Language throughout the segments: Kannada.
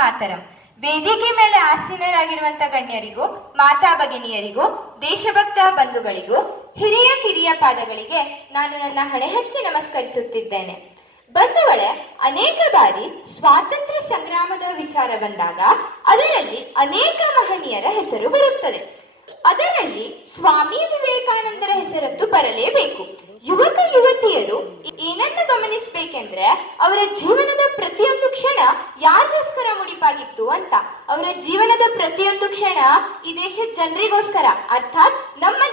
ಮಾತರಂ. ವೇದಿಕೆ ಮೇಲೆ ಆಸೀನರಾಗಿರುವಂತ ಗಣ್ಯರಿಗೂ, ಮಾತಾ ಭಗಿನಿಯರಿಗೂ, ದೇಶಭಕ್ತ ಬಂಧುಗಳಿಗೂ, ಹಿರಿಯ ಕಿರಿಯ ಪಾದಗಳಿಗೆ ನಾನು ನನ್ನ ಹಣೆಹಚ್ಚಿ ನಮಸ್ಕರಿಸುತ್ತಿದ್ದೇನೆ. ಬಂಧುಗಳೇ, ಅನೇಕ ಬಾರಿ ಸ್ವಾತಂತ್ರ್ಯ ಸಂಗ್ರಾಮದ ವಿಚಾರ ಬಂದಾಗ ಅದರಲ್ಲಿ ಅನೇಕ ಮಹನೀಯರ ಹೆಸರು ಬರುತ್ತದೆ. ಅದರಲ್ಲಿ ಸ್ವಾಮಿ ವಿವೇಕಾನಂದರ ಹೆಸರದ್ದು ಬರಲೇಬೇಕು. ಯುವಕ ಯುವತಿಯರು ಏನನ್ನು ಗಮನಿಸಬೇಕೆಂದ್ರೆ, ಅವರ ಜೀವನದ ಪ್ರತಿಯೊಂದು ಕ್ಷಣ ಯಾರಿಗೋಸ್ಕರ ಮುಡಿಪಾಗಿತ್ತು ಅಂತ. ಅವರ ಜೀವನದ ಪ್ರತಿಯೊಂದು ಕ್ಷಣ ಈ ದೇಶದ ಜನರಿಗೋಸ್ಕರ, ಅರ್ಥಾತ್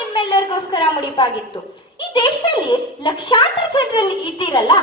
ನಿಮ್ಮೆಲ್ಲರಿಗೋಸ್ಕರ ಮುಡಿಪಾಗಿತ್ತು. ಈ ದೇಶದಲ್ಲಿ ಲಕ್ಷಾಂತರ ಜನರಲ್ಲಿ ಇದ್ದೀರಲ್ಲ,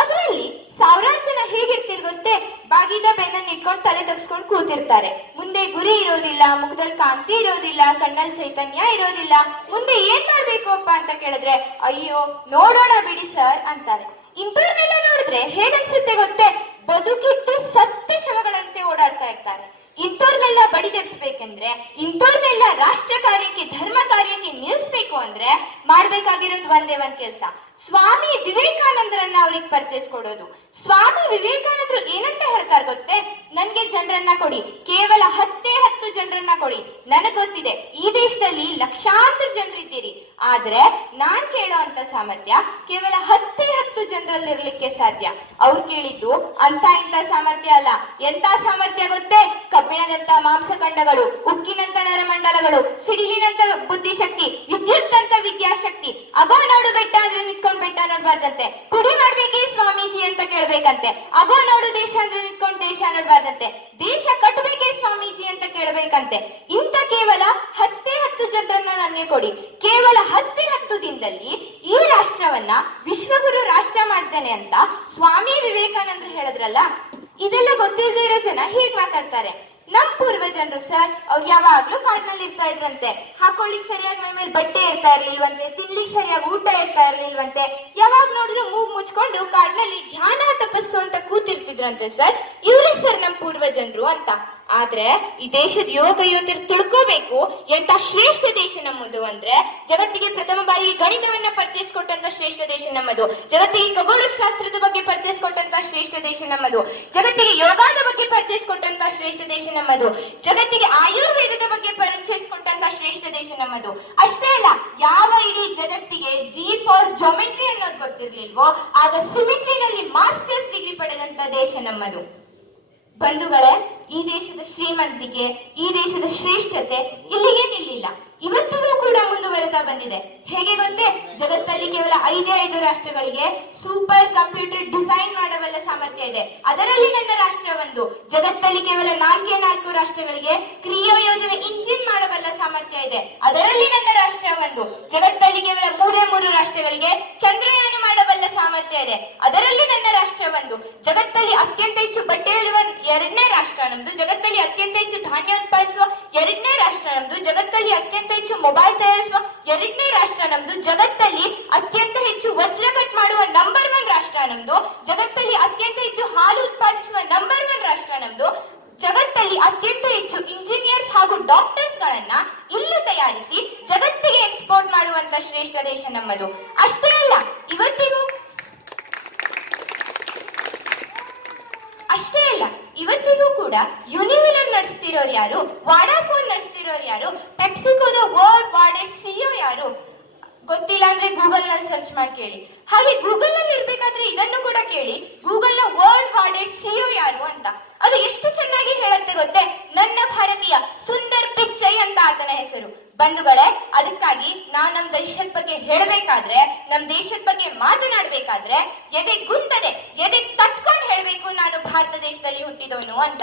ಅದರಲ್ಲಿ ಸಾವಿರಾರು ಜನ ಹೇಗಿರ್ತಿರ್ ಗೊತ್ತೇ? ಬಾಗಿದ ಬೆನ್ನನ್ನು ಇಟ್ಕೊಂಡು ತಲೆ ತಗ್ಸ್ಕೊಂಡು ಕೂತಿರ್ತಾರೆ. ಮುಂದೆ ಗುರಿ ಇರೋದಿಲ್ಲ, ಮುಖದಲ್ಲಿ ಕಾಂತಿ ಇರೋದಿಲ್ಲ, ಕಣ್ಣಲ್ಲಿ ಚೈತನ್ಯ ಇರೋದಿಲ್ಲ. ಮುಂದೆ ಏನ್ ಮಾಡ್ಬೇಕು ಅಪ್ಪ ಅಂತ ಕೇಳಿದ್ರೆ, ಅಯ್ಯೋ ನೋಡೋಣ ಬಿಡಿ ಸರ್ ಅಂತಾರೆ. ಇಂಥವ್ರನ್ನೆಲ್ಲ ನೋಡಿದ್ರೆ ಹೇಗನ್ಸುತ್ತೆ ಗೊತ್ತೇ? ಬದುಕಿದ್ದು ಸತ್ಯ ಶವಗಳಂತೆ ಓಡಾಡ್ತಾ ಇರ್ತಾರೆ. ಇಂಥವ್ರನ್ನೆಲ್ಲ ಬಡಿದೆಬ್ಸ್ಬೇಕೆಂದ್ರೆ, ಇಂಥವ್ರನ್ನೆಲ್ಲ ರಾಷ್ಟ್ರ ಕಾರ್ಯಕ್ಕೆ, ಧರ್ಮ ಕಾರ್ಯಕ್ಕೆ ನಿಲ್ಲಿಸ್ಬೇಕು ಅಂದ್ರೆ ಮಾಡ್ಬೇಕಾಗಿರೋದು ಒಂದೇ ಒಂದ್ ಕೆಲಸ, ಸ್ವಾಮಿ ವಿವೇಕಾನಂದರನ್ನ ಅವ್ರಿಗೆ ಪರಿಚಯಿಸ್ಕೊಡೋದು. ಸ್ವಾಮಿ ವಿವೇಕಾನಂದರು ಏನಂತ ಹೇಳ್ತಾರೆ ಗೊತ್ತೇ? ನನ್ಗೆ ಜನರನ್ನ ಕೊಡಿ, ಕೇವಲ 10 ಜನರನ್ನ ಕೊಡಿ. ನನಗ್ ಗೊತ್ತಿದೆ ಈ ದೇಶದಲ್ಲಿ ಲಕ್ಷಾಂತರ ಜನರಿದ್ದೀರಿ, ಆದ್ರೆ ನಾನ್ ಕೇಳೋ ಅಂತ ಸಾಮರ್ಥ್ಯ ಕೇವಲ 10 ಜನರಲ್ಲಿರ್ಲಿಕ್ಕೆ ಸಾಧ್ಯ. ಅವ್ರು ಕೇಳಿದ್ದು ಅಂತ ಇಂಥ ಸಾಮರ್ಥ್ಯ ಅಲ್ಲ. ಎಂತ ಸಾಮರ್ಥ್ಯ ಗೊತ್ತೇ? ಕಬ್ಬಿಣದಂತ ಮಾಂಸಖಂಡಗಳು, ಉಕ್ಕಿನಂತ ನರಮಂಡಲಗಳು, ಸಿಡಿಲಿನಂತ ಬುದ್ಧಿಶಕ್ತಿ, ವಿದ್ಯುತ್ ಅಂತ ವಿದ್ಯಾಶಕ್ತಿ. ಅಗೋ ನೋಡು ಬೆಟ್ಟ ಅಂದ್ರೆ ನಿಂತ್ಕೊಂಡು ಬೆಟ್ಟ ನೋಡ್ಬಾರ್ದಂತೆ, ಪುಡಿ ಮಾಡ್ಬೇಕೇ ಸ್ವಾಮೀಜಿ ಅಂತ ಕೇಳ್ಬೇಕಂತೆ. ಅಗೋ ನೋಡು ದೇಶ ಅಂದ್ರೆ ನಿಂತ್ಕೊಂಡು ದೇಶ ನೋಡ್ಬಾರ್ದಂತೆ, ದೇಶ ಕಟ್ಟಬೇಕೇ ಸ್ವಾಮೀಜಿ ಅಂತ ಕೇಳ್ಬೇಕಂತೆ. ಇಂಥ ಕೇವಲ 10 ಜನರನ್ನ ನನಗೆ ಕೊಡಿ, ಕೇವಲ 10 ದಿನದಲ್ಲಿ ಈ ರಾಷ್ಟ್ರವನ್ನ ವಿಶ್ವಗುರು ರಾಷ್ಟ್ರ ಮಾಡ್ತೇನೆ ಅಂತ ಸ್ವಾಮಿ ವಿವೇಕಾನಂದರು ಹೇಳಿದ್ರಲ್ಲ. ಇದೆಲ್ಲ ಗೊತ್ತಿಲ್ಲದೆ ಇರೋ ಜನ ಹೇಗ್ ಮಾತಾಡ್ತಾರೆ? ನಮ್ ಪೂರ್ವಜನರು ಸರ್, ಅವ್ರು ಯಾವಾಗ್ಲೂ ಕಾಡಿನಲ್ಲಿ ಇರ್ತಾ ಇದ್ರಂತೆ. ಹಾಕೊಳ್ಳಿಕ್ ಸರಿಯಾಗಿ ಮೈ ಮೇಲೆ ಬಟ್ಟೆ ಇರ್ತಾ ಇರ್ಲಿಲ್ವಂತೆ, ತಿನ್ಲಿಕ್ ಸರಿಯಾಗಿ ಊಟ ಇರ್ತಾ ಇರ್ಲಿಲ್ವಂತೆ. ಯಾವಾಗ ನೋಡಿದ್ರು ಮೂಗ್ ಮುಚ್ಕೊಂಡು ಕಾಡಿನಲ್ಲಿ ಧ್ಯಾನ ತಪಸ್ಸು ಅಂತ ಕೂತಿರ್ತಿದ್ರಂತೆ ಸರ್. ಇವರೇ ಸರ್ ನಮ್ ಪೂರ್ವಜನರು ಅಂತ. ಆದ್ರೆ ಈ ದೇಶದ ಯೋಗ ಯೋಧರು ತಿಳ್ಕೋಬೇಕು, ಎಂತ ಶ್ರೇಷ್ಠ ದೇಶ ನಮ್ಮದು ಅಂದ್ರೆ. ಜಗತ್ತಿಗೆ ಪ್ರಥಮ ಬಾರಿಗೆ ಗಣಿತವನ್ನ ಪರಿಚಯಿಸಿಕೊಟ್ಟಂತ ಶ್ರೇಷ್ಠ ದೇಶ ನಮ್ಮದು. ಜಗತ್ತಿಗೆ ಖಗೋಳ ಶಾಸ್ತ್ರದ ಬಗ್ಗೆ ಪರಿಚಯಿಸಿಕೊಟ್ಟಂತ ಶ್ರೇಷ್ಠ ದೇಶ ನಮ್ಮದು. ಜಗತ್ತಿಗೆ ಯೋಗದ ಬಗ್ಗೆ ಪರಿಚಯಿಸಿಕೊಟ್ಟಂತ ಶ್ರೇಷ್ಠ ದೇಶ ನಮ್ಮದು. ಜಗತ್ತಿಗೆ ಆಯುರ್ವೇದದ ಬಗ್ಗೆ ಪರಿಚಯಿಸಿಕೊಟ್ಟಂತ ಶ್ರೇಷ್ಠ ದೇಶ ನಮ್ಮದು. ಅಷ್ಟೇ ಅಲ್ಲ, ಯಾವ ಇಡೀ ಜಗತ್ತಿಗೆ ಜಿ ಫಾರ್ ಜೋಮೆಟ್ರಿ ಅನ್ನೋದು ಗೊತ್ತಿರ್ಲಿಲ್ವೋ, ಆಗ ಸಿಮಿಟ್ರಿನಲ್ಲಿ ಮಾಸ್ಟರ್ಸ್ ಡಿಗ್ರಿ ಪಡೆದಂತ ದೇಶ ನಮ್ಮದು. ಬಂಧುಗಳೇ, ಈ ದೇಶದ ಶ್ರೀಮಂತಿಕೆ, ಈ ದೇಶದ ಶ್ರೇಷ್ಠತೆ ಇಲ್ಲಿಗೆ ನಿಲ್ಲಿಲ್ಲ, ಇವತ್ತಿಗೂ ಕೂಡ ಮುಂದುವರೆತಾ ಬಂದಿದೆ. ಹೇಗೆ ಗೊತ್ತೇ? ಜಗತ್ತಲ್ಲಿ ಕೇವಲ 5 ರಾಷ್ಟ್ರಗಳಿಗೆ ಸೂಪರ್ ಕಂಪ್ಯೂಟರ್ ಡಿಸೈನ್ ಮಾಡಬಲ್ಲ ಸಾಮರ್ಥ್ಯ ಇದೆ. ಅದರಲ್ಲಿ ನನ್ನ ರಾಷ್ಟ್ರ ಒಂದು. ಜಗತ್ತಲ್ಲಿ ಕೇವಲ 4 ರಾಷ್ಟ್ರಗಳಿಗೆ ಕ್ರಿಯೋ ಯೋಜನೆ ಇಂಜಿನ್ ಮಾಡಬಲ್ಲ ಸಾಮರ್ಥ್ಯ ಇದೆ. ಅದರಲ್ಲಿ ನನ್ನ ರಾಷ್ಟ್ರ ಒಂದು. ಜಗತ್ತಲ್ಲಿ ಕೇವಲ 3 ರಾಷ್ಟ್ರಗಳಿಗೆ ಚಂದ್ರಯಾನ ಮಾಡಬಲ್ಲ ಸಾಮರ್ಥ್ಯ ಇದೆ. ಅದರಲ್ಲಿ ನನ್ನ ರಾಷ್ಟ್ರ ಒಂದು. ಜಗತ್ತಲ್ಲಿ ಅತ್ಯಂತ ಹೆಚ್ಚು ಬಟ್ಟೆ ಎಳೆಯುವ 2ನೇ ರಾಷ್ಟ್ರ ನಮ್ದು. ಜಗತ್ತಲ್ಲಿ ಅತ್ಯಂತ ಹೆಚ್ಚು ಧಾನ್ಯ ಉತ್ಪಾದಿಸುವ 2ನೇ ರಾಷ್ಟ್ರ ನಮ್ದು. ಜಗತ್ತಲ್ಲಿ ಅತ್ಯಂತ ಹೆಚ್ಚು ಮೊಬೈಲ್ ತಯಾರಿಸುವ 2ನೇ ರಾಷ್ಟ್ರ ನಮ್ದು. ಜಗತ್ತಲ್ಲಿ ಅತ್ಯಂತ ಹೆಚ್ಚು ವಜ್ರ ಕಟ್ ಮಾಡುವ ನಂಬರ್ 1 ರಾಷ್ಟ್ರ ನಮ್ದು. ಜಗತ್ತಲ್ಲಿ ಅತ್ಯಂತ ಹೆಚ್ಚು ಹಾಲು ಉತ್ಪಾದಿಸುವ ನಂಬರ್ 1 ರಾಷ್ಟ್ರ ನಮ್ದು. ಜಗತ್ತಲ್ಲಿ ಅತ್ಯಂತ ಹೆಚ್ಚು ಇಂಜಿನಿಯರ್ಸ್ ಹಾಗೂ ಡಾಕ್ಟರ್ಸ್ ಗಳನ್ನ ಇಲ್ಲಿ ತಯಾರಿಸಿ ಜಗತ್ತಿಗೆ ಎಕ್ಸ್ಪೋರ್ಟ್ ಮಾಡುವಂತ ಶ್ರೇಷ್ಠ ದೇಶ ನಮ್ಮದು. ಅಷ್ಟೇ ಅಲ್ಲ, ಇವತ್ತಿಗೂ ಕೂಡ ಯೂನಿವಿಲರ್ ನಡೆಸ್ತಿರೋರು ಯಾರು? ವಾಡಾಫೋನ್ ನಡೆಸ್ತಿರೋರು ಯಾರು? ಪೆಪ್ಸಿಕೋದ ವರ್ಲ್ಡ್ ವಾರ್ಡೆಡ್ ಸಿಇಒ ಯಾರು? ಗೊತ್ತಿಲ್ಲ ಅಂದ್ರೆ ಗೂಗಲ್ ನಲ್ಲಿ ಸರ್ಚ್ ಮಾಡಿ ಕೇಳಿ. ಹಾಗೆ ಗೂಗಲ್ ನಲ್ಲಿ ಇರ್ಬೇಕಾದ್ರೆ ಇದನ್ನು ಕೂಡ ಕೇಳಿ, ಗೂಗಲ್ ನ ವರ್ಲ್ಡ್ ವಾರ್ಡೆಡ್ ಸಿಇಒ ಯಾರು ಅಂತ. ಅದು ಎಷ್ಟು ಚೆನ್ನಾಗಿ ಹೇಳುತ್ತೆ ಗೊತ್ತೇ? ನನ್ನ ಭಾರತೀಯ ಸುಂದರ್ ಪಿಚ್ಚೈ ಅಂತ ಆತನ ಹೆಸರು. ಬಂಧುಗಳೇ, ಅದಕ್ಕಾಗಿ ನಾವು ನಮ್ಮ ದೇಶದ ಬಗ್ಗೆ ಹೇಳಬೇಕಾದ್ರೆ, ನಮ್ಮ ದೇಶದ ಬಗ್ಗೆ ಮಾತನಾಡಬೇಕಾದ್ರೆ ಎದೆ ಗುಂದದೆ, ಎದೆ ತಟ್ಕೊಂಡು ಹೇಳಬೇಕು, ನಾನು ಭಾರತ ದೇಶದಲ್ಲಿ ಹುಟ್ಟಿದವನು ಅಂತ.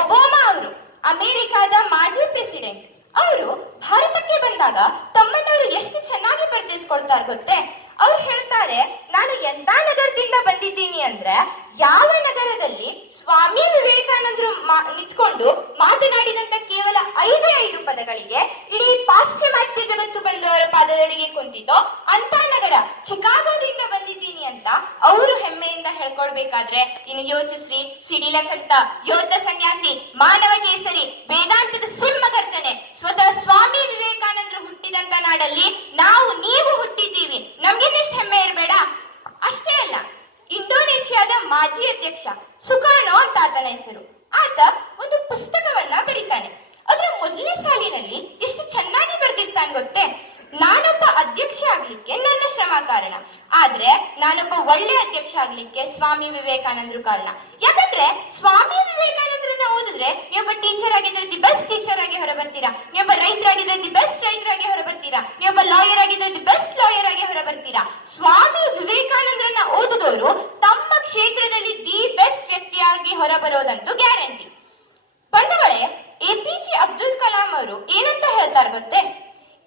ಒಬಾಮಾ ಅವರು, ಅಮೆರಿಕಾದ ಮಾಜಿ ಪ್ರೆಸಿಡೆಂಟ್, ಅವರು ಭಾರತಕ್ಕೆ ಬಂದಾಗ ತಮ್ಮನ್ನವರು ಎಷ್ಟು ಚೆನ್ನಾಗಿ ಪರಿಚಯಿಸ್ಕೊಳ್ತಾರೆ ಗೊತ್ತೇ? ಅವ್ರು ಹೇಳ್ತಾರೆ, ನಾನು ಎಂತ ನಗರದಿಂದ ಬಂದಿದ್ದೀನಿ ಅಂದ್ರೆ, ಯಾವ ನಗರದಲ್ಲಿ ಸ್ವಾಮಿ ವಿವೇಕಾನಂದರು ನಿಂತ್ಕೊಂಡು ಮಾತನಾಡಿದಂತ ಕೇವಲ 5 ಪದಗಳಿಗೆ ಇಡೀ ಪಾಶ್ಚಿಮಾತ್ಯ ಜಗತ್ತು ಬಂದವರ ಪಾದದಡಿಗೆ ಕುಂತಿದ್ದೋ ಅಂತ ನಗರ ಚಿಕಾಗೋದಿಂದ ಬಂದಿದ್ದೀನಿ ಅಂತ ಅವರು ಹೆಮ್ಮೆಯಿಂದ ಹೇಳ್ಕೊಳ್ಬೇಕಾದ್ರೆ, ಇನ್ನು ಯೋಚಿಸ್ರಿ, ಸಿಡಿಲ ಸತ್ತ, ಯೋಧ ಸನ್ಯಾಸಿ, ಮಾನವ ಕೇಸರಿ, ವೇದಾಂತದ ಸಿಂಹ ಗರ್ಜನೆ, ಸ್ವತಃ ಸ್ವಾಮಿ ವಿವೇಕಾನಂದರು ಹುಟ್ಟಿದಂತ ನಾಡಲ್ಲಿ ನಾವು ನೀವು ಹುಟ್ಟಿದ್ದೀವಿ. ನಮ್ಗಿನ್ನೆಷ್ಟು ಹೆಮ್ಮೆ ಇರಬೇಡ? ಅಷ್ಟೇ ಅಲ್ಲ, ಇಂಡೋನೇಷ್ಯಾದ ಮಾಜಿ ಅಧ್ಯಕ್ಷ ಸುಕಾರ್ಣೋ ಅಂತ ಆತನ ಹೆಸರು. ಆತ ಒಂದು ಪುಸ್ತಕವನ್ನ ಬರೀತಾನೆ. ಅದರ ಮೊದಲನೇ ಸಾಲಿನಲ್ಲಿ ಎಷ್ಟು ಚೆನ್ನಾಗಿ ಬರೆದಿರ್ತಾನೆ ಗೊತ್ತೇ? ನಾನೊಬ್ಬ ಅಧ್ಯಕ್ಷ ಆಗ್ಲಿಕ್ಕೆ ನನ್ನ ಶ್ರಮ ಕಾರಣ, ಆದ್ರೆ ನಾನೊಬ್ಬ ಒಳ್ಳೆ ಅಧ್ಯಕ್ಷ ಆಗ್ಲಿಕ್ಕೆ ಸ್ವಾಮಿ ವಿವೇಕಾನಂದರು ಕಾರಣ. ಯಾಕಂದ್ರೆ ಸ್ವಾಮಿ ವಿವೇಕಾನಂದರನ್ನ ಓದಿದ್ರೆ ನೀವೊಬ್ಬ ಟೀಚರ್ ಆಗಿದ್ರೆ ದಿ ಬೆಸ್ಟ್ ಟೀಚರ್ ಆಗಿ ಹೊರಬರ್ತೀರಾ, ನೀವೊಬ್ಬ ರೈತರಾಗಿದ್ರೆ ದಿ ಬೆಸ್ಟ್ ರೈತರಾಗಿ ಹೊರಬರ್ತೀರಾ, ನೀವೊಬ್ಬ ಲಾಯರ್ ಆಗಿದ್ರೆ ದಿ ಬೆಸ್ಟ್ ಲಾಯರ್ ಆಗಿ ಹೊರಬರ್ತೀರಾ. ಸ್ವಾಮಿ ವಿವೇಕಾನಂದರನ್ನ ಓದಿದವರು ತಮ್ಮ ಕ್ಷೇತ್ರದಲ್ಲಿ ದಿ ಬೆಸ್ಟ್ ವ್ಯಕ್ತಿಯಾಗಿ ಹೊರಬರೋದಂತೂ ಗ್ಯಾರಂಟಿ. ಬಂಧುಗಳೇ, APJ ಅಬ್ದುಲ್ ಕಲಾಂ ಅವರು ಏನಂತ ಹೇಳ್ತಾರೆ ಗೊತ್ತೇ?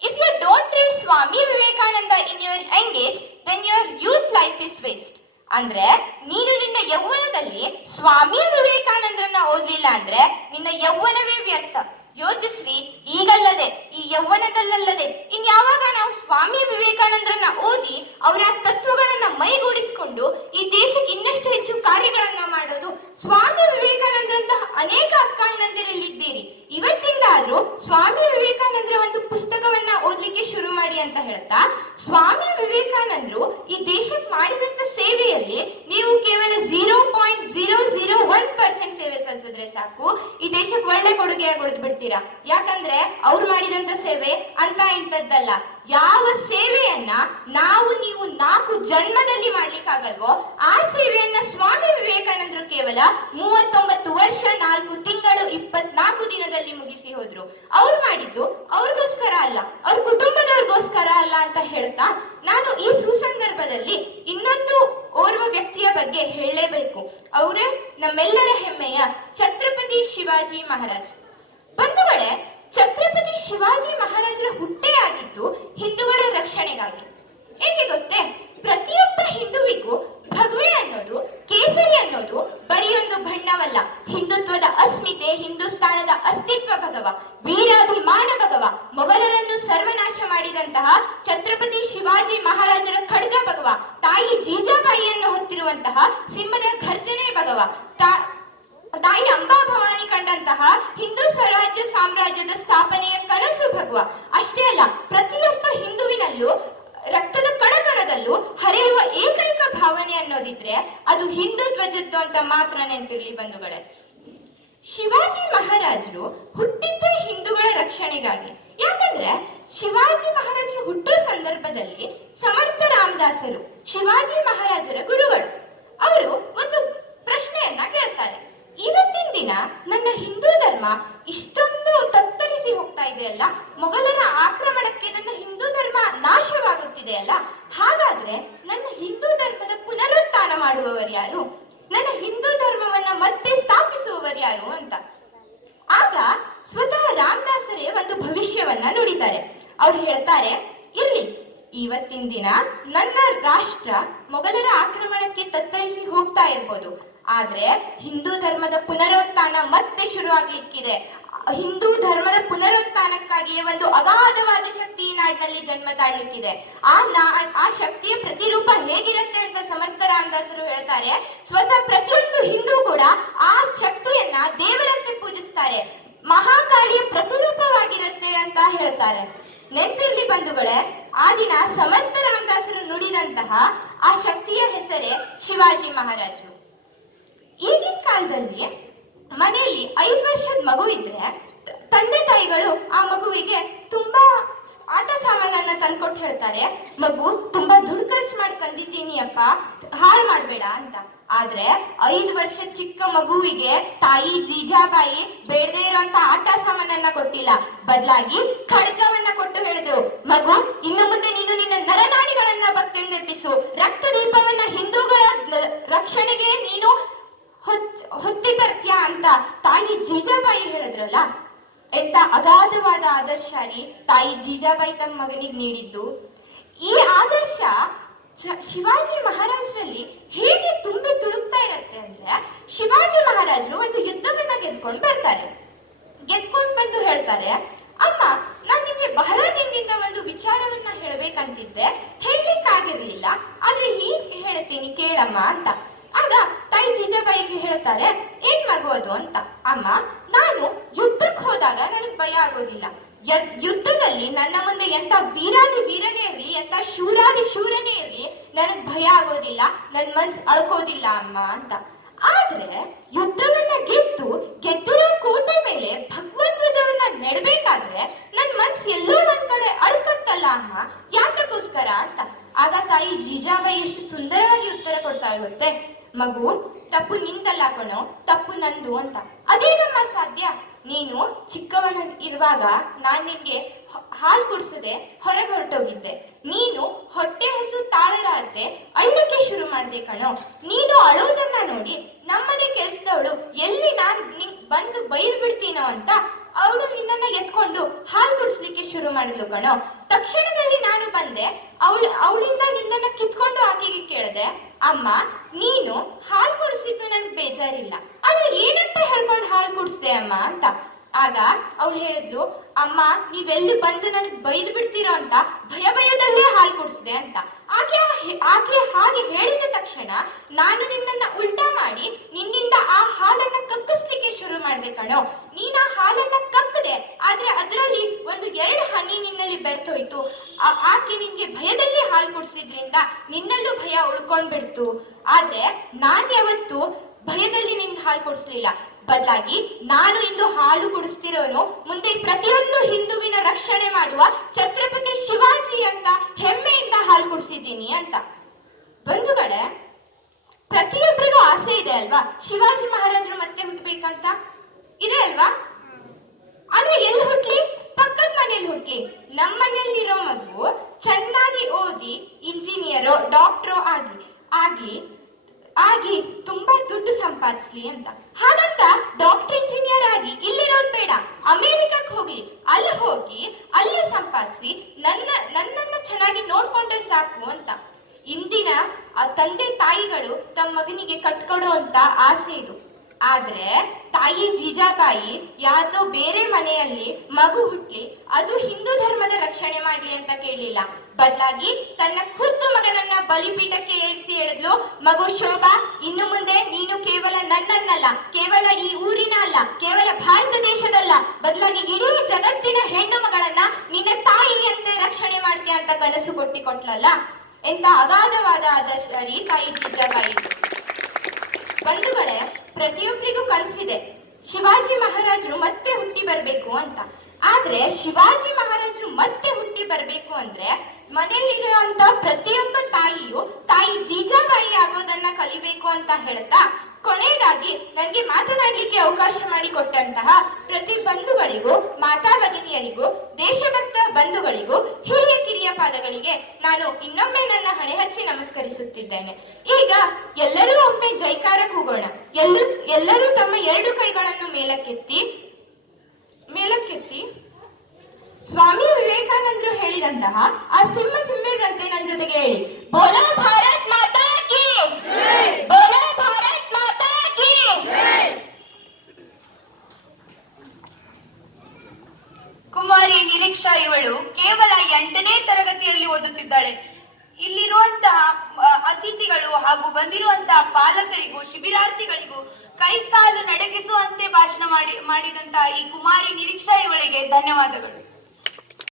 If you don't read Swami Vivekananda in your young age, then your youth life is waste. ಅಂದ್ರೆ ನೀನು ನಿನ್ನ ಯೌವನದಲ್ಲಿ ಸ್ವಾಮಿ ವಿವೇಕಾನಂದರನ್ನ ಓದ್ಲಿಲ್ಲ ಅಂದ್ರೆ ನಿನ್ನ ಯೌವನವೇ ವ್ಯರ್ಥ. ಯೋಚಿಸ್ರಿ, ಈಗಲ್ಲದೆ ಈ ಯೌವನದಲ್ಲದೆ ಇನ್ಯಾವಾಗ ನಾವು ಸ್ವಾಮಿ ವಿವೇಕಾನಂದರನ್ನ ಓದಿ ಅವರ ತತ್ವಗಳನ್ನ ಮೈಗೂಡಿಸಿಕೊಂಡು ಈ ದೇಶಕ್ಕೆ ಇನ್ನಷ್ಟು ಹೆಚ್ಚು ಕಾರ್ಯಗಳನ್ನ ಮಾಡೋದು? ಸ್ವಾಮಿ ವಿವೇಕಾನಂದರಂತಹ ಅನೇಕ ಅಕ್ಕ ಅಣ್ಣಂದಿರಲ್ಲಿದ್ದೀರಿ, ಇವತ್ತಿಂದಾದ್ರೂ ಸ್ವಾಮಿ ವಿವೇಕಾನಂದರ ಒಂದು ಪುಸ್ತಕವನ್ನ ಓದ್ಲಿಕ್ಕೆ ಶುರು ಮಾಡಿ ಅಂತ ಹೇಳ್ತಾ, ಸ್ವಾಮಿ ವಿವೇಕಾನಂದರು ಈ ದೇಶಕ್ಕೆ ಮಾಡಿದಂತ ಸೇವೆಯಲ್ಲಿ ನೀವು ಕೇವಲ 0.001% ಸೇವೆ ಸಲ್ಲಿಸಿದ್ರೆ ಸಾಕು, ಈ ದೇಶಕ್ಕೆ ಒಳ್ಳೆ ಕೊಡುಗೆಯಾಗಿ ಉಳಿದು ಬಿಡ್ತೀರಾ. ಯಾಕಂದ್ರೆ ಅವ್ರು ಮಾಡಿದಂತ ಸೇವೆ ಅಂತ ಇಂಥದ್ದಲ್ಲ. ಯಾವ ಸೇವೆಯನ್ನ ನಾವು ನೀವು 4 ಜನ್ಮದಲ್ಲಿ ಮಾಡ್ಲಿಕ್ಕಾಗಲ್ವೋ ಆ ಸೇವೆಯನ್ನ ಸ್ವಾಮಿ ವಿವೇಕಾನಂದರು ಕೇವಲ 39 ವರ್ಷ 4 ತಿಂಗಳು 24 ದಿನದಲ್ಲಿ ಮುಗಿಸಿ ಹೋದ್ರು. ಅವ್ರು ಮಾಡಿದ್ದು ಅವ್ರಿಗೋಸ್ಕರ ಅಲ್ಲ, ಅವ್ರ ಕುಟುಂಬದವ್ರಿಗೋಸ್ಕರ ಅಲ್ಲ ಅಂತ ಹೇಳ್ತಾ, ನಾನು ಈ ಸುಸಂದರ್ಭದಲ್ಲಿ ಇನ್ನೊಂದು ಓರ್ವ ವ್ಯಕ್ತಿಯ ಬಗ್ಗೆ ಹೇಳಲೇಬೇಕು. ಅವರೇ ನಮ್ಮೆಲ್ಲರ ಹೆಮ್ಮೆಯ ಛತ್ರಪತಿ ಶಿವಾಜಿ ಮಹಾರಾಜ್. ಬಂಧುಗಳೇ, ಛತ್ರಪತಿ ಶಿವಾಜಿ ಮಹಾರಾಜರ ಹುಟ್ಟೇ ಆಗಿದ್ದು ಹಿಂದೂಗಳ ರಕ್ಷಣೆಗಾಗಿ. ಏಕೆ ಗೊತ್ತೇ? ಪ್ರತಿಯೊಬ್ಬ ಹಿಂದುವಿಗೂ ಭಗವೆ ಅನ್ನೋದು, ಕೇಸರಿ ಅನ್ನೋದು ಬರೆಯೊಂದು ಬಣ್ಣವಲ್ಲ. ಹಿಂದುತ್ವದ ಅಸ್ಮಿತೆ, ಹಿಂದೂಸ್ತಾನದ ಅಸ್ತಿತ್ವ ಭಗವ, ವೀರಾಭಿಮಾನ ಭಗವ, ಮೊಘಲರನ್ನು ಸರ್ವನಾಶ ಮಾಡಿದಂತಹ ಛತ್ರಪತಿ ಶಿವಾಜಿ ಮಹಾರಾಜರ ಖಡ್ಗ ಭಗವ, ತಾಯಿ ಜೀಜಾಬಾಯಿಯನ್ನು ಹೊತ್ತಿರುವಂತಹ ಸಿಂಹದ ಘರ್ಜನೆ ಭಗವ, ತಾಯಿ ಅಂಬಾಭವಾನಿ ಕಂಡಂತಹ ಹಿಂದೂ ಸ್ವರಾಜ್ಯ ಸಾಮ್ರಾಜ್ಯದ ಸ್ಥಾಪನೆಯ ಕನಸು ಭಗವ. ಅಷ್ಟೇ ಅಲ್ಲ, ಪ್ರತಿಯೊಬ್ಬ ಹಿಂದುವಿನಲ್ಲೂ ರಕ್ತದ ಕಣಕಣದಲ್ಲೂ ಹರಿಯುವ ಏಕೈಕ ಭಾವನೆ ಅನ್ನೋದಿದ್ರೆ ಅದು ಹಿಂದೂ ಧ್ವಜದ್ದು ಅಂತ ಮಾತ್ರ ನೆನಪಿರ್ಲಿ ಬಂಧುಗಳೇ. ಶಿವಾಜಿ ಮಹಾರಾಜರು ಹುಟ್ಟಿದ್ದೇ ಹಿಂದೂಗಳ ರಕ್ಷಣೆಗಾಗಿ. ಯಾಕಂದ್ರೆ ಶಿವಾಜಿ ಮಹಾರಾಜರು ಹುಟ್ಟೋ ಸಂದರ್ಭದಲ್ಲಿ ಸಮರ್ಥ ರಾಮದಾಸರು ಶಿವಾಜಿ ಮಹಾರಾಜರ ಗುರುಗಳು. ಅವರು ಒಂದು ಪ್ರಶ್ನೆಯನ್ನ ಕೇಳ್ತಾರೆ, ಇವತ್ತಿನ ದಿನ ನನ್ನ ಹಿಂದೂ ಧರ್ಮ ಇಷ್ಟೊಂದು ತತ್ತರಿಸಿ ಹೋಗ್ತಾ ಇದೆಯಲ್ಲ, ಮೊಘಲರ ಆಕ್ರಮಣಕ್ಕೆ ನನ್ನ ಹಿಂದೂ ಧರ್ಮ ನಾಶವಾಗುತ್ತಿದೆಯಲ್ಲ, ಹಾಗಾದ್ರೆ ನನ್ನ ಹಿಂದೂ ಧರ್ಮದ ಪುನರುತ್ಥಾನ ಮಾಡುವವರು ಯಾರು? ನನ್ನ ಹಿಂದೂ ಧರ್ಮವನ್ನ ಮತ್ತೆ ಸ್ಥಾಪಿಸುವವರು ಯಾರು ಅಂತ. ಆಗ ಸ್ವತಃ ರಾಮದಾಸರೇ ಒಂದು ಭವಿಷ್ಯವನ್ನ ನುಡಿತಾರೆ. ಅವ್ರು ಹೇಳ್ತಾರೆ, ಇರ್ಲಿ, ಇವತ್ತಿನ ದಿನ ನನ್ನ ರಾಷ್ಟ್ರ ಮೊಘಲರ ಆಕ್ರಮಣಕ್ಕೆ ತತ್ತರಿಸಿ ಹೋಗ್ತಾ ಇರ್ಬೋದು, ಆದ್ರೆ ಹಿಂದೂ ಧರ್ಮದ ಪುನರುತ್ಥಾನ ಮತ್ತೆ ಶುರು ಆಗ್ಲಿಕ್ಕಿದೆ. ಹಿಂದೂ ಧರ್ಮದ ಪುನರುತ್ಥಾನಕ್ಕಾಗಿಯೇ ಒಂದು ಅಗಾಧವಾದ ಶಕ್ತಿ ಈ ನಾಡಿನಲ್ಲಿ ಜನ್ಮ ತಾಳ್ಲಿಕ್ಕಿದೆ. ಆ ಶಕ್ತಿಯ ಪ್ರತಿರೂಪ ಹೇಗಿರುತ್ತೆ ಅಂತ ಸಮರ್ಥ ರಾಮದಾಸರು ಹೇಳ್ತಾರೆ, ಸ್ವತಃ ಪ್ರತಿಯೊಂದು ಹಿಂದೂ ಕೂಡ ಆ ಶಕ್ತಿಯನ್ನ ದೇವರಂತೆ ಪೂಜಿಸ್ತಾರೆ, ಮಹಾಕಾಳಿಯ ಪ್ರತಿರೂಪವಾಗಿರುತ್ತೆ ಅಂತ ಹೇಳ್ತಾರೆ. ನೆನಪಿರ್ಲಿ ಬಂಧುಗಳೇ, ಆ ದಿನ ಸಮರ್ಥ ರಾಮದಾಸರು ನುಡಿದಂತಹ ಆ ಶಕ್ತಿಯ ಹೆಸರೇ ಶಿವಾಜಿ ಮಹಾರಾಜರು. ಈಗಿನ ಕಾಲದಲ್ಲಿ ಮನೆಯಲ್ಲಿ 5 ವರ್ಷದ ಮಗು ಇದ್ರೆ ತಂದೆ ತಾಯಿಗಳು ಆ ಮಗುವಿಗೆ ತುಂಬಾ ಆಟ ಸಾಮಾನನ್ನ ತಂದ್ಕೊಟ್ಟು ಹೇಳ್ತಾರೆ, ಮಗು ತುಂಬಾ ದುಡ್ಡು ಖರ್ಚು ಮಾಡಿ ತಂದಿದ್ದೀನಿ ಅಪ್ಪ, ಹಾಳು ಮಾಡ್ಬೇಡ ಅಂತ. ಆದ್ರೆ 5 ವರ್ಷ ಚಿಕ್ಕ ಮಗುವಿಗೆ ತಾಯಿ ಜೀಜಾಬಾಯಿ ಬೇಡದೇ ಇರುವಂತ ಆಟ ಸಾಮಾನನ್ನ ಕೊಟ್ಟಿಲ್ಲ, ಬದಲಾಗಿ ಖಡ್ಗವನ್ನ ಕೊಟ್ಟು ಹೇಳಿದ್ರು, ಮಗು ಇನ್ನು ಮುಂದೆ ನೀನು ನಿನ್ನ ನರನಾಡಿಗಳನ್ನ ಭಕ್ತಿಯೆಂದೆಬ್ಬಿಸು, ರಕ್ತ ದೀಪವನ್ನ ಹಿಂದೂಗಳ ರಕ್ಷಣೆಗೆ ನೀನು ಹೊತ್ತಿ ತರ್ತ್ಯ ಅಂತ ತಾಯಿ ಜೀಜಾಬಾಯಿ ಹೇಳಿದ್ರಲ್ಲ. ಎಂತ ಅಗಾಧವಾದ ಆದರ್ಶ ರೀ ತಾಯಿ ಜೀಜಾಬಾಯಿ ತಮ್ಮ ಮಗನಿಗೆ ನೀಡಿದ್ದು. ಈ ಆದರ್ಶ ಶಿವಾಜಿ ಮಹಾರಾಜರಲ್ಲಿ ಹೇಗೆ ತುಂಬಿ ತುಳುಕ್ತಾ ಇರತ್ತೆ ಅಂದ್ರೆ, ಶಿವಾಜಿ ಮಹಾರಾಜರು ಒಂದು ಯುದ್ಧವನ್ನ ಗೆದ್ಕೊಂಡು ಬರ್ತಾರೆ. ಗೆದ್ಕೊಂಡು ಬಂದು ಹೇಳ್ತಾರೆ, ಅಮ್ಮ ನಾನು ನಿಮಗೆ ಬಹಳ ದಿನದಿಂದ ಒಂದು ವಿಚಾರವನ್ನ ಹೇಳ್ಬೇಕಂತಿದ್ದೆ, ಹೇಳ್ಲಿಕ್ಕಾಗಿರ್ಲಿಲ್ಲ, ಆದ್ರೆ ಹೀಗೆ ಹೇಳ್ತೀನಿ ಕೇಳಮ್ಮ ಅಂತ. ಆಗ ತಾಯಿ ಜೀಜಾಬಾಯಿಗೆ ಹೇಳ್ತಾರೆ, ಏನ್ ಮಗು ಅದು ಅಂತ. ಅಮ್ಮ, ನಾನು ಯುದ್ಧಕ್ಕೆ ಹೋದಾಗ ನನಗೆ ಭಯ ಆಗೋದಿಲ್ಲ, ಯುದ್ಧದಲ್ಲಿ ನನ್ನ ಮುಂದೆ ಎಂತ ವೀರಾದಿ ವೀರನೇ ಇರಲಿ, ಎಂತ ಶೂರಾದಿ ಶೂರನೇ ಇರಲಿ, ನನಗ್ ಭಯ ಆಗೋದಿಲ್ಲ, ನನ್ ಮನ್ಸು ಅಳ್ಕೋದಿಲ್ಲ ಅಮ್ಮ ಅಂತ. ಆದ್ರೆ ಯುದ್ಧವನ್ನ ಗೆದ್ದಿರೋ ಕೋಟೆ ಮೇಲೆ ಭಗವದ್ ಧ್ವಜವನ್ನ ನೆಡಬೇಕಾದ್ರೆ ನನ್ ಮನ್ಸು ಎಲ್ಲೋ ಒಂದ್ ಕಡೆ ಅಳ್ಕತ್ತಲ್ಲ ಅಮ್ಮ, ಯಾತಕ್ಕೋಸ್ಕರ ಅಂತ. ಆಗ ತಾಯಿ ಜೀಜಾಬಾಯಿ ಎಷ್ಟು ಸುಂದರವಾಗಿ ಉತ್ತರ ಕೊಡ್ತಾ ಇರುತ್ತೆ, ಮಗು ತಪ್ಪು ನಿಂತಲ್ಲ ಕಣೋ, ತಪ್ಪು ನಂದು ಅಂತ. ಅದೇನಮ್ಮ ಸಾಧ್ಯ? ನೀನು ಚಿಕ್ಕವನ ಇರುವಾಗ ನಾನ್ ನಿನ್ಗೆ ಹಾಲು ಕುಡಿಸದೆ ಹೊರಗೆ ಹೊರಟೋಗಿದ್ದೆ. ನೀನು ಹೊಟ್ಟೆ ಹಸು ತಾಳಲಾರ್ದೆ ಅಳ್ಳಕ್ಕೆ ಶುರು ಮಾಡ್ದೆ ಕಣೋ. ನೀನು ಅಳೋದನ್ನ ನೋಡಿ ನಮ್ಮನೆ ಕೆಲ್ಸದವಳು ಎಲ್ಲಿ ನಾನ್ ಬಂದು ಬೈದು ಬಿಡ್ತೀನೋ ಅಂತ ಅವಳು ನಿನ್ನನ್ನ ಎತ್ಕೊಂಡು ಹಾಲು ಕುಡಿಸ್ಲಿಕ್ಕೆ ಶುರು ಮಾಡಿದ್ಲು ಕಣೋ. ತಕ್ಷಣದಲ್ಲಿ ನಾನು ಬಂದೆ, ಅವಳಿಂದ ನಿನ್ನನ್ನ ಕಿತ್ಕೊಂಡು ಆಕೆಗೆ ಕೇಳಿದೆ, ಅಮ್ಮ ನೀನು ಹಾಲು ಕುಡಿಸಿದ್ದು ನನ್ಗೆ ಬೇಜಾರಿಲ್ಲ, ಆದ್ರೆ ಏನಂತ ಹೇಳ್ಕೊಂಡು ಹಾಲು ಕುಡಿಸ್ದೆ ಅಮ್ಮ ಅಂತ. ಆಗ ಅವಳು ಹೇಳಿದ್ಲು, ಅಮ್ಮ ನೀವೆಲ್ಲಿ ಬಂದು ನನಗೆ ಬೈದು ಬಿಡ್ತೀರೋ ಅಂತ ಭಯದಲ್ಲೇ ಹಾಲು ಕುಡಿಸ್ದೆ ಅಂತ. ಆಕೆ ಹಾಗೆ ಹೇಳಿದ ತಕ್ಷಣ ನಾನು ನಿನ್ನನ್ನ ಉಲ್ಟಾ ಮಾಡಿ ನಿನ್ನಿಂದ ಆ ಹಾಲನ್ನ ಕಕ್ಕಿಸ್ಲಿಕ್ಕೆ ಶುರು ಮಾಡ್ದೆ ಕಣೋ. ನೀನ್ ಆ ಹಾಲನ್ನ ಕಕ್ಕದೆ, ಆದ್ರೆ ಅದರಲ್ಲಿ ಒಂದು 2 ಹನಿ ನಿನ್ನಲ್ಲಿ ಬೆರ್ತೋಯ್ತು. ಆಕೆ ನಿನ್ಗೆ ಭಯದಲ್ಲಿ ಹಾಲು ಕುಡಿಸಿದ್ರಿಂದ ನಿನ್ನಲ್ಲೂ ಭಯ ಉಳ್ಕೊಂಡ್ಬಿಡ್ತು. ಆದ್ರೆ ನಾನ್ ಯಾವತ್ತು ಭಯದಲ್ಲಿ ನಿನ್ಗೆ ಹಾಲು ಕುಡಿಸ್ಲಿಲ್ಲ, ಬದಲಾಗಿ ನಾನು ಇಂದು ಹಾಲು ಕುಡಿಸ್ತಿರೋನು ಮುಂದೆ ಪ್ರತಿಯೊಂದು ಹಿಂದುವಿನ ರಕ್ಷಣೆ ಮಾಡುವ ಛತ್ರಪತಿ ಶಿವಾಜಿ ಅಂತ ಹೆಮ್ಮೆಯಿಂದ ಹಾಲು ಕುಡಿಸಿದ್ದೀನಿ ಅಂತ. ಬಂಧುಗಳೇ, ಪ್ರತಿಯೊಬ್ಬರಿಗೂ ಆಸೆ ಇದೆ ಅಲ್ವಾ, ಶಿವಾಜಿ ಮಹಾರಾಜರು ಮತ್ತೆ ಹುಟ್ಟಬೇಕಂತ ಇದೆ ಅಲ್ವಾ? ಆದ್ರೆ ಎಲ್ಲಿ ಹುಟ್ಲಿ? ಪಕ್ಕದ ಮನೇಲಿ ಹುಟ್ಲಿ. ನಮ್ಮ ಮನೆಯಲ್ಲಿರೋ ಮಗು ಚೆನ್ನಾಗಿ ಓದಿ ಇಂಜಿನಿಯರೋ ಡಾಕ್ಟ್ರೋ ಆಗಿ ತುಂಬಾ ದುಡ್ಡು ಸಂಪಾದಿಸ್ಲಿ ಅಂತ. ಹಾಗಂತ ಡಾಕ್ಟರ್ ಇಂಜಿನಿಯರ್ ಆಗಿ ಇಲ್ಲಿರೋದು ಬೇಡ, ಅಮೆರಿಕಕ್ಕೆ ಹೋಗ್ಲಿ, ಅಲ್ಲಿ ಹೋಗಿ ಅಲ್ಲಿ ಸಂಪಾದಿಸಿ ನನ್ನನ್ನ ಚೆನ್ನಾಗಿ ನೋಡ್ಕೊಂಡ್ರೆ ಸಾಕು ಅಂತ. ಇಂದಿನ ತಂದೆ ತಾಯಿಗಳು ತಮ್ಮ ಮಗನಿಗೆ ಕಟ್ಕೊಡೋ ಅಂತ ಆಸೆ ಇದು. ಆದ್ರೆ ತಾಯಿ ಜೀಜಾಬಾಯಿ ಯಾವ್ದೋ ಬೇರೆ ಮನೆಯಲ್ಲಿ ಮಗು ಹುಟ್ಲಿ, ಅದು ಹಿಂದೂ ಧರ್ಮದ ರಕ್ಷಣೆ ಮಾಡ್ಲಿ ಅಂತ ಕೇಳಲಿಲ್ಲ. ಬದಲಾಗಿ ತನ್ನ ಖುದ್ದು ಮಗನನ್ನ ಬಲಿಪೀಠಕ್ಕೆ ಏರಿಸಿ ಹೇಳಿದ್ಲು, ಮಗು ಶೋಭಾ, ಇನ್ನು ಮುಂದೆ ನೀನು ಕೇವಲ ನನ್ನನ್ನಲ್ಲ, ಕೇವಲ ಈ ಊರಿನ ಅಲ್ಲ, ಕೇವಲ ಭಾರತ ದೇಶದಲ್ಲ, ಬದಲಾಗಿ ಇಡೀ ಜಗತ್ತಿನ ಹೆಣ್ಣು ಮಗಳನ್ನ ನಿನ್ನ ತಾಯಿಯಂತೆ ರಕ್ಷಣೆ ಮಾಡ್ತೀಯ ಅಂತ ಕನಸು ಕೊಟ್ಟಲ್ಲ. ಎಂತ ಅಗಾಧವಾದ ಆದರ್ಶ ತಾಯಿ ಜೀಜಾಬಾಯಿ. ಬಂಧುಗಳೇ, ಪ್ರತಿಯೊಬ್ಬರಿಗೂ ಕನಸಿದೆ ಶಿವಾಜಿ ಮಹಾರಾಜರು ಮತ್ತೆ ಹುಟ್ಟಿ ಬರ್ಬೇಕು ಅಂತ. ಆದ್ರೆ ಶಿವಾಜಿ ಮಹಾರಾಜರು ಮತ್ತೆ ಹುಟ್ಟಿ ಬರ್ಬೇಕು ಅಂದ್ರೆ ಮನೆಯಲ್ಲಿರುವಂತ ಪ್ರತಿಯೊಬ್ಬ ತಾಯಿ ಜೀಜಾಬಾಯಿ ಆಗೋದನ್ನ ಕಲಿಬೇಕು ಅಂತ ಹೇಳ್ತಾ, ಕೊನೆಯದಾಗಿ ನನಗೆ ಮಾತನಾಡಲಿಕ್ಕೆ ಅವಕಾಶ ಮಾಡಿಕೊಟ್ಟಂತಹ ಪ್ರತಿ ಬಂಧುಗಳಿಗೂ, ಮಾತಾ ಭಗಿನಿಯರಿಗೂ, ದೇಶಭಕ್ತ ಬಂಧುಗಳಿಗೂ, ಹಿರಿಯ ಕಿರಿಯ ಪಾದಗಳಿಗೆ ನಾನು ಇನ್ನೊಮ್ಮೆ ನನ್ನ ಹಣೆ ಹಚ್ಚಿ ನಮಸ್ಕರಿಸುತ್ತಿದ್ದೇನೆ. ಈಗ ಎಲ್ಲರೂ ಒಮ್ಮೆ ಜೈಕಾರ ಕೂಗೋಣ. ಎಲ್ಲರೂ ತಮ್ಮ 2 ಕೈಗಳನ್ನು ಮೇಲಕ್ಕೆತ್ತಿ ಸ್ವಾಮಿ ವಿವೇಕಾನಂದರು ಹೇಳಿದಂತಹ ಆ ಸಿಂಹರಂತೆ ನನ್ನ ಜೊತೆಗೆ ಹೇಳಿ, ಬೋಲೋ ಭಾರತ್ ಮಾತಾ ಕಿ ಜೈ, ಬೋಲೋ ಭಾರತ್ ಮಾತಾ ಕಿ ಜೈ. ಕುಮಾರಿ ನಿರೀಕ್ಷಾ ಇವಳು ಕೇವಲ 8ನೇ ತರಗತಿಯಲ್ಲಿ ಓದುತ್ತಿದ್ದಾಳೆ. ಇಲ್ಲಿರುವಂತಹ ಅತಿಥಿಗಳು ಹಾಗೂ ಬಂದಿರುವಂತಹ ಪಾಲಕರಿಗೂ ಶಿಬಿರಾರ್ಥಿಗಳಿಗೂ ಕೈಕಾಲು ನಡಗಿಸುವಂತೆ ಭಾಷಣ ಮಾಡಿದಂತಹ ಈ ಕುಮಾರಿ ನಿರೀಕ್ಷಾ ಇವಳಿಗೆ ಧನ್ಯವಾದಗಳು.